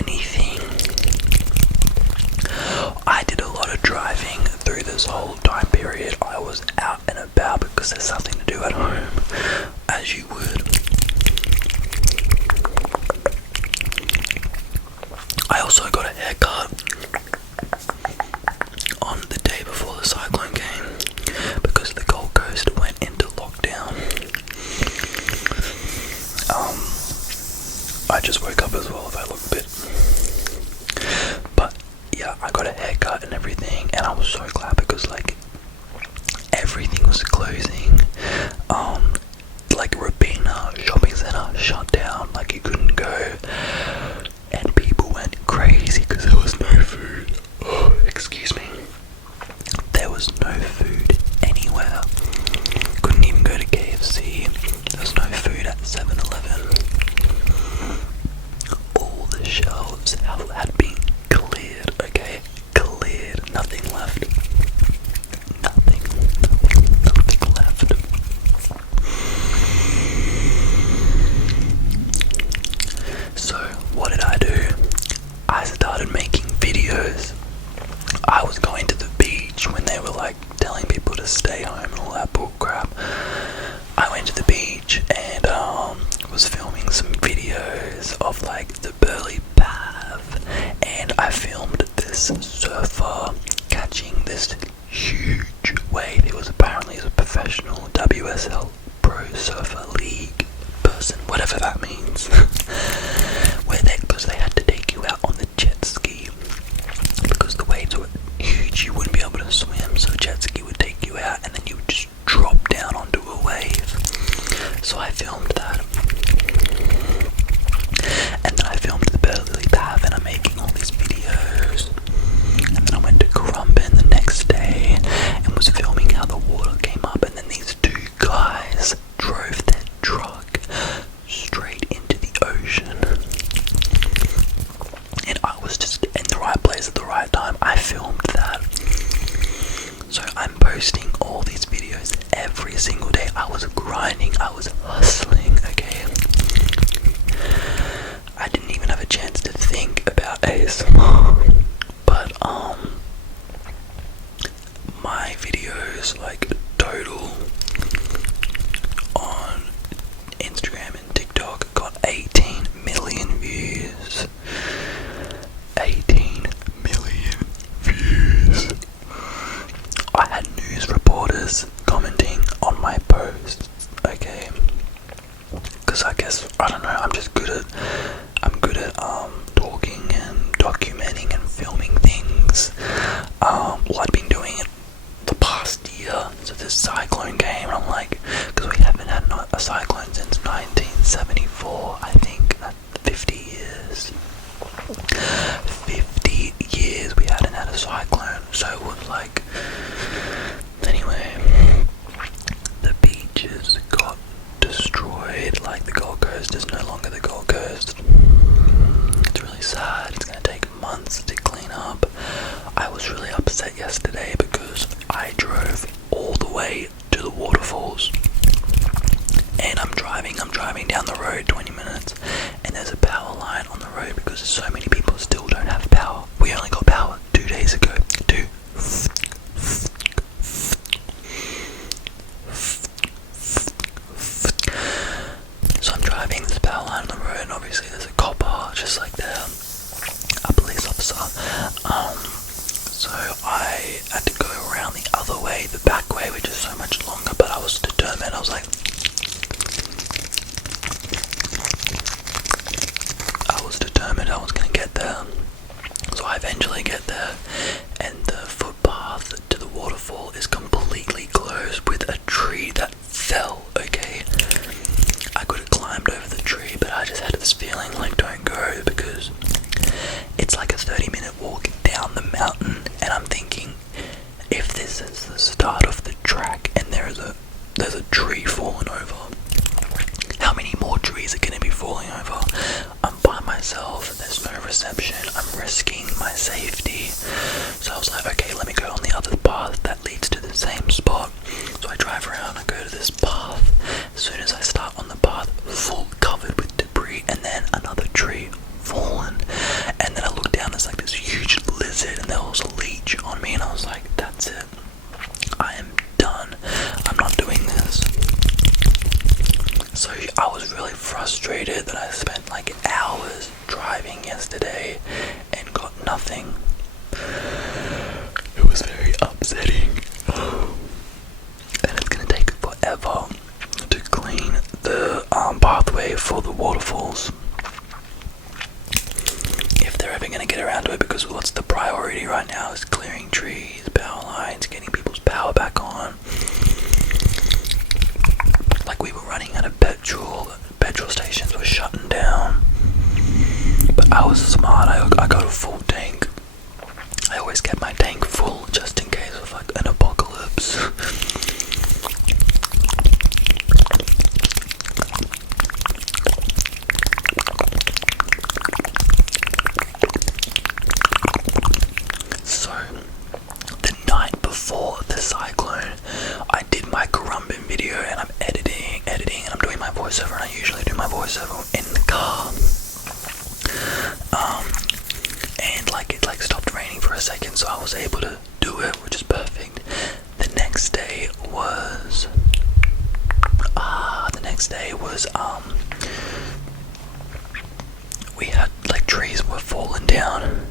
anything. I did a lot of driving through this whole time period. I was out and about because there's something to do at home, as you would. I also got a haircut on the day before the cyclone came because the Gold Coast went into lockdown. I just woke up as well, if I look a bit. But yeah, I got a haircut and everything, and I was so glad because like everything was closing. Like Robina shopping centre shut down, like you couldn't go, and people went crazy because there was no food. Oh, excuse me. There was no food anywhere. Couldn't even go to KFC. There was no food at 7-Eleven. All the shelves had been cleared, okay? Cleared. Nothing left. Nothing left. So, what did I do? I started making videos. I was going to the beach when they were like telling people to stay home and all that bull crap. I went to the beach and was filming some videos of like the Burley path, and I filmed this surfer catching this huge wave. It was apparently a professional WSL Pro Surfer League person, whatever that means. Because they had to take you out on the jet ski because the waves were huge. You wouldn't be able to swim, so a jet ski would take you out and then you would just drop down onto a wave. So I filmed that, and then I filmed the Burley path, and I'm making all these videos. And then I went to Currumbin the next day and was filming how the water came up, and then these two guys drove their truck straight into the ocean. And I was just in the right place at the right time. I filmed that. So I'm posting all these videos every single day. I was grinding, I was hustling, okay? I didn't even have a chance to think about ASMR. But my videos, like total on Instagram and TikTok, got 18 million views. 18 million views. I had news reporters commenting on my posts, okay? Because I guess, I don't know, I'm good at talking and documenting and filming things. Well, I'd been doing it the past year, so this cyclone came, and I'm like, because we haven't had a cyclone since 1974, I think, 50 years. 50 years we hadn't had a cyclone, so it was like, anyway, the beaches got destroyed. Like the Gold Coast is no longer the Gold Coast. It's really sad. It's going to take months to clean up. I was really upset yesterday because I drove all the way to the waterfalls, and I'm driving down the road 20 minutes, and there's a power line on the road because so many people still don't have power. We only got power 2 days ago. So I'm driving this power line on the road, and obviously there's a copper just like there, a police officer. So I had to go around the other way, the back way, which is so much longer, but I was determined. I was like, I was going to get there. So I eventually get there, and the footpath to the waterfall is completely closed with a tree that fell, okay? I could have climbed over the tree, but I just had this feeling like, don't go, because it's like a 30-minute walk down the mountain, and I'm thinking, if this is the start of the track and there's a tree falling over, how many more trees are going to be falling over? I'm by myself, there's no reception, I'm risking my safety. So I was like, okay, let me go on the other path that leads to the same spot. So I drive around, I go to this path. As soon as I start on the path, full covered with debris, and then another tree fallen. day and got nothing. It was very upsetting. And it's gonna take forever to clean the pathway for the waterfalls, if they're ever gonna get around to it, because what's the priority right now is clearing trees, power lines, getting people's power back on. Like, we were running out of petrol stations were shutting down, but I was smart. I got a full tank. I always kept my tank full just in case of like an apocalypse. So the night before the cyclone, I did my Currumbin video, and I'm editing, and I'm doing my voiceover, and I usually do my voiceover in the car. And like it stopped raining for a second, so I was able to do it, which is perfect. The next day was we had like trees were falling down.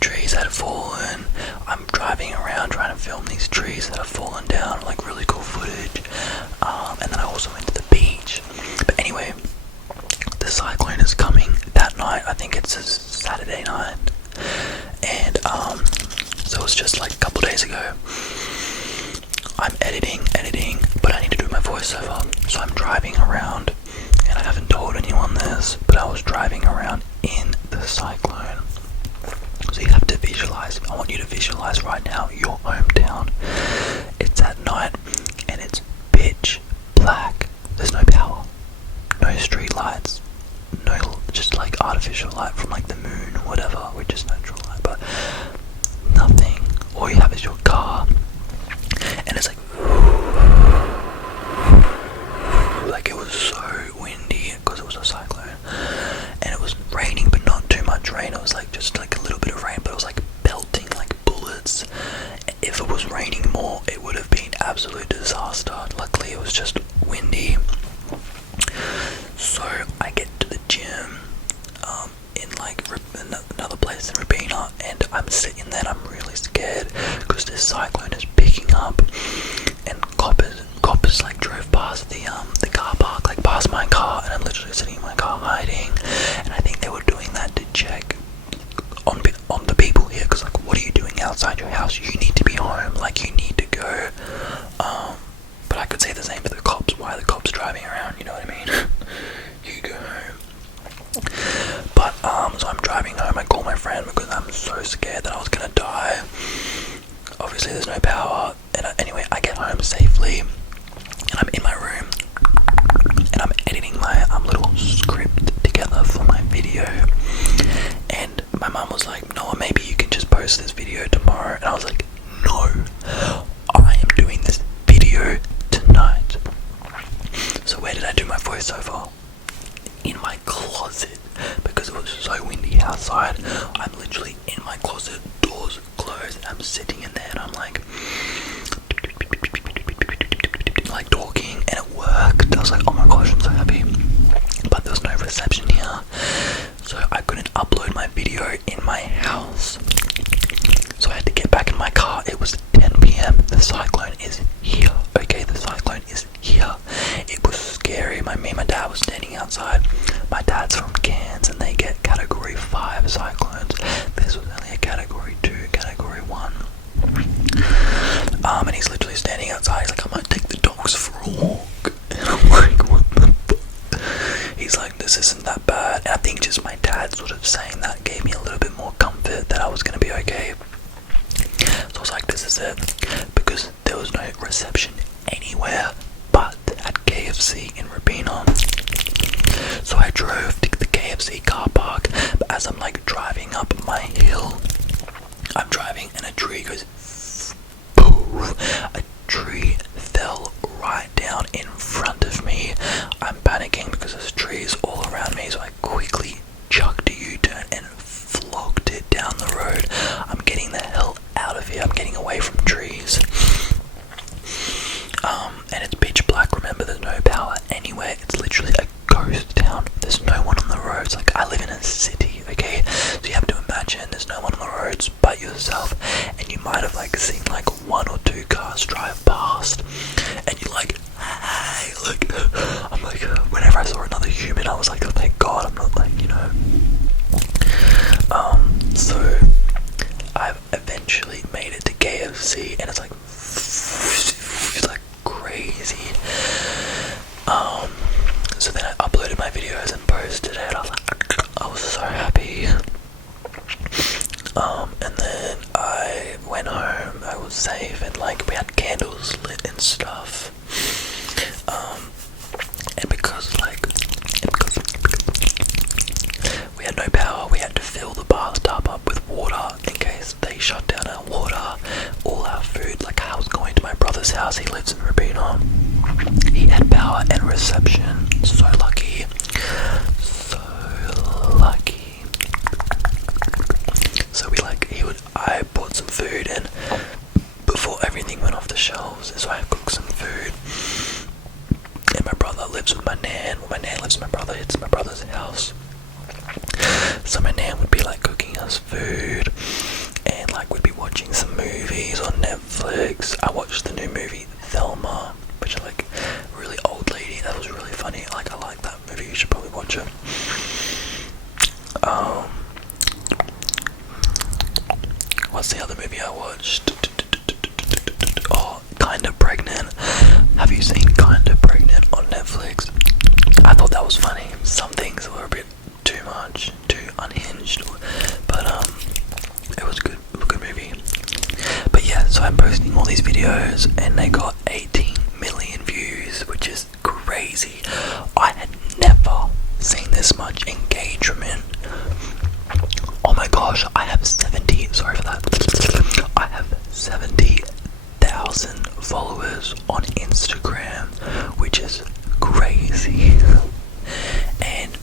Trees had fallen. I'm driving around trying to film these trees that have fallen down, like really cool footage. And then I also went to the beach. But anyway, the cyclone is coming that night. I think it's a Saturday night. And so it's just like a couple days ago. I'm editing, but I need to do my voiceover. So I'm driving around, and I haven't told anyone this, but I was driving around in the cyclone. So you have to visualize. I want you to visualize right now your hometown. It's at night, and it's pitch black. There's no power, no street lights, no just like artificial light from like the moon or whatever, which is natural light, but nothing. All you have is your car, and it's like it was so windy because it was a cyclone, and it was raining, but not too much rain. It was like just like a little bit of rain, but it was like pelting like bullets. If it was raining more, it would have been absolute disaster. Luckily, it was just windy. So I get to the gym in like another place in Robina, and I'm sitting there and I'm really scared because this cyclone is picking up, and coppers like drove past the car park, like past my car, and I'm literally sitting in my car hiding. And I think they were doing that to check on the people here, because like, what are you doing outside your house? You need to be home, like you need to go. But I could say the same for the cops. Why are the cops driving around? You know what I mean? You go home. But so I'm driving home. I call my friend because I'm so scared that I was gonna die. Obviously there's no power, and anyway I get home safely, and I'm in my room, and I'm editing my little script together for my video. And my mum was like, "Noah, maybe you can just post this video tomorrow." And I was like, "No, I am doing this video tonight." So where did I do my voiceover? In my closet, because it was so windy outside. I'm literally in my closet, doors closed, and I'm sitting in there, and I'm like talking, and it worked. I was like, oh my gosh, I'm so happy. But there was no reception here, so I couldn't upload my video in my house. So I had to get back in my car. It was 10 p.m. The cyclone is here. Okay, the cyclone is here. It was scary. Me and my dad was standing outside. My dad's from Cairns, and they get category 5 cyclones. This was only a category 2, category 1. And he's literally standing outside. He's like, "I might take the dogs for a walk." And I'm like, what the fuck? He's like, "This isn't that bad." And I think just my dad sort of saying that gave me a little bit more comfort that I was going to be okay. So I was like, this is it. Because there was no reception anywhere but at KFC in Robina. So I drove to the KFC car park, but as I'm like driving up my hill, I'm driving and a tree goes poof. A tree fell right down in front of me. I'm panicking because there's trees all around me, so I quickly chucked a U-turn and flogged it down the road. I'm getting the hell out of here. I'm getting away from trees. see, and it's like crazy. So then I uploaded my videos and posted it. I was so happy. And then I went home. I was safe, and like we had candles lit and stuff. And because we had no power, we had to fill the bathtub up with water in case they shut down our water, all our food. Like I was going to my brother's house. He lives in Robina. He had power and reception. So lucky. So lucky. So I bought some food, and before everything went off the shelves, so I cooked some food. And my brother lives with my nan. Well, my nan lives with my brother. It's my brother's house. So my nan would be like cooking us food, and like we'd be watching some movies on Netflix. I watched the new movie Thelma, which is like a really old lady. That was really funny. Like I like that movie. You should probably watch it. What's the other movie I watched? Oh, Kinda Pregnant. Have you seen Kinda Pregnant on Netflix? I thought that was funny. Some things were a bit too much, too unhinged, but it was a good movie. But yeah, so I'm posting all these videos, and they got 18 million views, which is crazy. I had never seen this much engagement. Oh my gosh, I have 70,000 followers on Instagram, which is crazy. And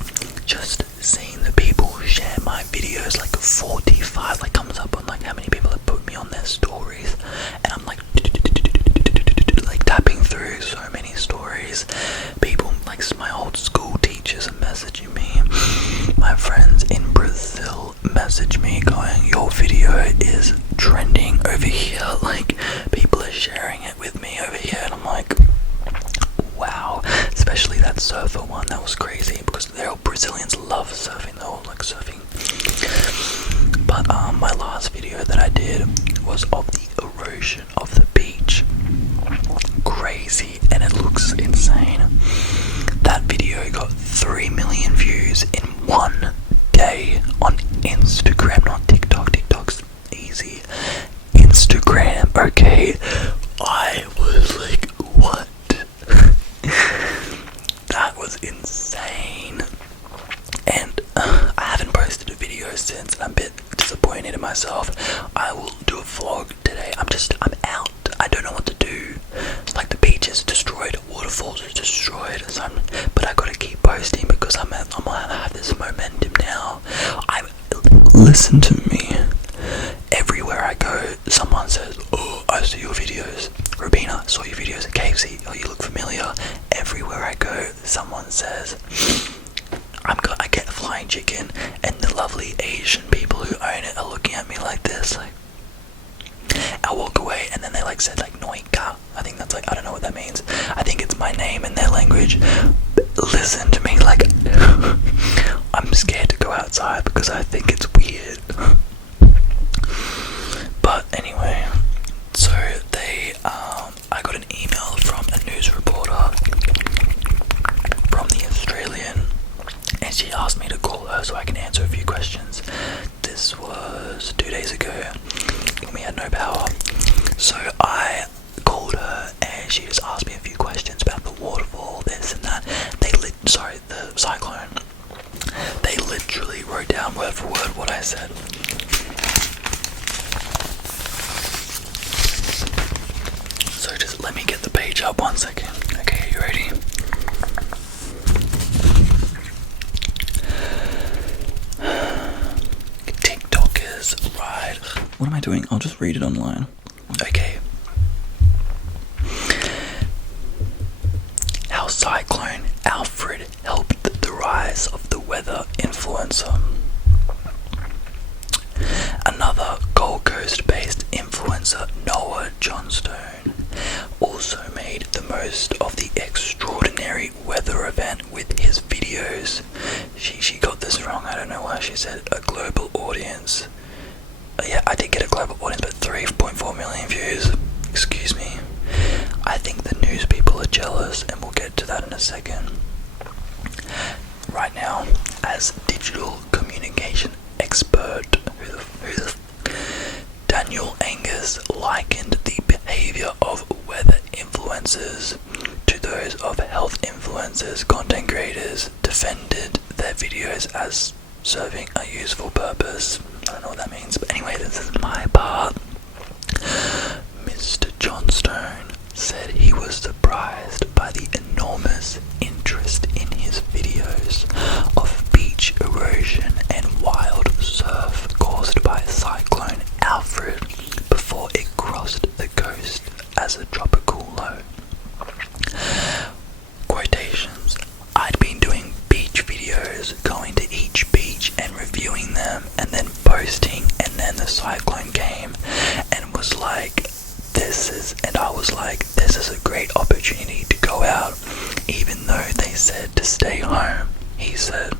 just seeing the people share my videos, like 45, like comes up on like how many people have put me on their stories, and I'm like tapping through so many stories. People like my old school teachers are messaging me. My friends in Brazil message me going, your video is trending over here. Like people are sharing it with me over here, and I'm like, wow. Especially that surfer one, that was crazy because they're all Brazilians, love surfing. They're all like surfing. But my last video that I did was of the erosion of the beach. Crazy, and it looks insane. That video got 3 million views in one day on Instagram, not TikTok. TikTok's easy. Instagram, okay. I was like, what? That was insane. And I haven't posted a video since, and I'm a bit disappointed in myself. I will do a vlog today. I'm out. I don't know what to do. Like the beach is destroyed, waterfalls are destroyed, but I gotta keep posting because I'm gonna have this momentum now. Listen to me. Everywhere I go, someone says, oh, I see your videos. Robina, I saw your videos at KFC. Oh, you look familiar. Everywhere I go, someone says, I get flying chicken, and the lovely Asian people who own it are looking at me like this, like, I walk away, and then they like said like Noika. I think that's like, I don't know what that means. I think it's my name in their language. Listen to me, like I'm scared to go outside because I think it's weird. But anyway, so I got an email from a news reporter from the Australian, and she asked me to call her so I can answer a few questions. This was 2 days ago. We had no power, so I called her, and she just asked me a few questions about the waterfall, this and that. The cyclone. They literally wrote down word for word what I said. So just let me get the page up 1 second. Okay, you ready? TikTokers, right? What am I doing? I'll just read it online. Okay. How Cyclone Alfred helped the rise of the weather influencer. Another Gold Coast-based influencer, Noah Johnstone, also made the most of the extraordinary weather event with his videos. She got this wrong, I don't know why she said a global audience. Yeah, I did get a global audience, but 3.4 million views. Excuse me. I think the news people are jealous, and we'll get to that in a second. Right now, as digital communication expert, Daniel Angus likened the behaviour of weather influencers to those of health influencers. Content creators defended their videos as serving a useful purpose. I don't know what that means, but anyway, this is my part. Mr. Johnstone said he was surprised by the enormous interest in his videos of beach erosion and wild surf caused by Cyclone Alfred before it crossed the coast as a tropical low. Quotations: I'd been doing beach videos, going to each beach and reviewing them and then posting, and then the cyclone came and was like, I was like, this is a great opportunity to go out, even though they said to stay home. He said,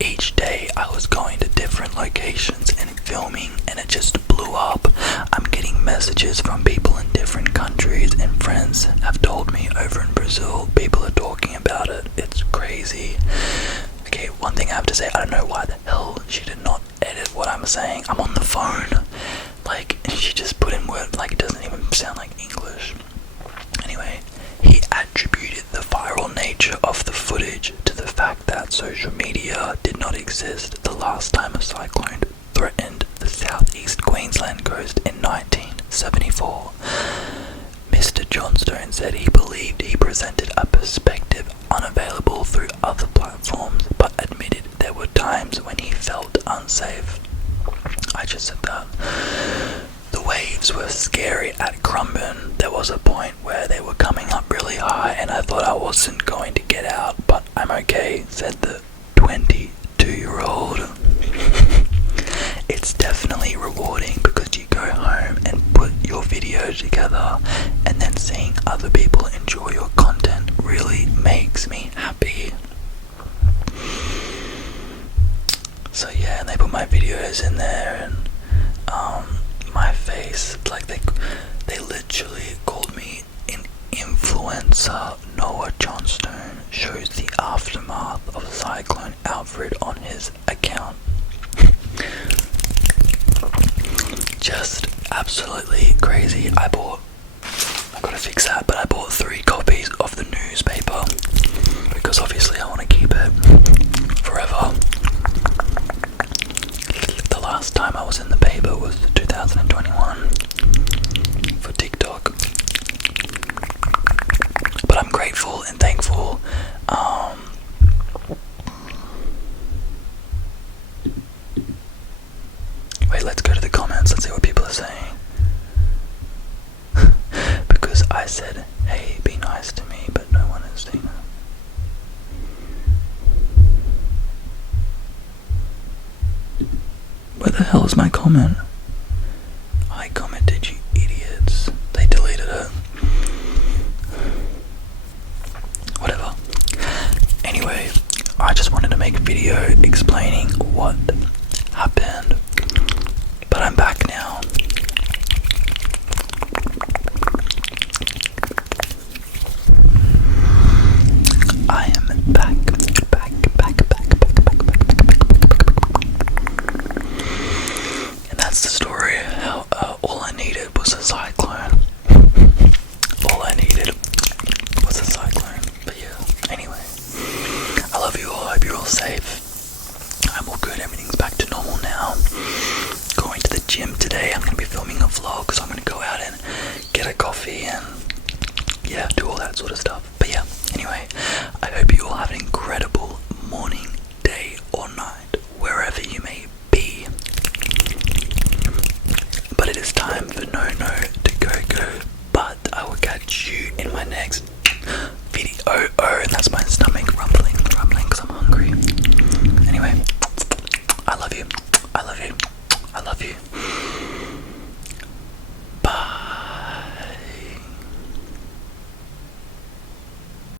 each day I was going to different locations and filming, and it just blew up. I'm getting messages from people in different countries, and friends have told me over in Brazil, people are talking about it. It's crazy. Okay, one thing I have to say, I don't know why the hell she did not edit what I'm saying. I'm on the phone. Like, she just put in words, like, it doesn't even sound like English. Anyway, he attributed the viral nature of the footage to the fact that social media did not exist the last time a cyclone threatened the southeast Queensland coast in 1974. Mr. Johnstone said he believed he presented a perspective unavailable through other platforms, but admitted there were times when he felt unsafe. I just said that. The waves were scary at Crumben. There was a point where they were coming up really high and I thought I wasn't going to get out, but I'm okay, said the 22-year-old. It's definitely rewarding because you go home and put your video together, and then seeing other people enjoy your content really makes me happy. So yeah, and they put my videos in there, and my face, like they literally called me an influencer. Noah Johnstone shows the aftermath of Cyclone Alfred on his account. Just absolutely crazy. I gotta fix that, but I bought 3 copies of the newspaper because obviously I want to keep it forever. The last time I was in the paper was 2021 for TikTok, but I'm grateful and thankful. Wait, let's go to the comments. Let's see what people are saying. Because I said, hey, be nice to me, but no one has seen it. Where the hell is my comment? I commented, you idiots. They deleted it. Whatever. Anyway, I just wanted to make a video explaining what happened. But I'm back now. I am back. And that's the story. How all I needed was a cyclone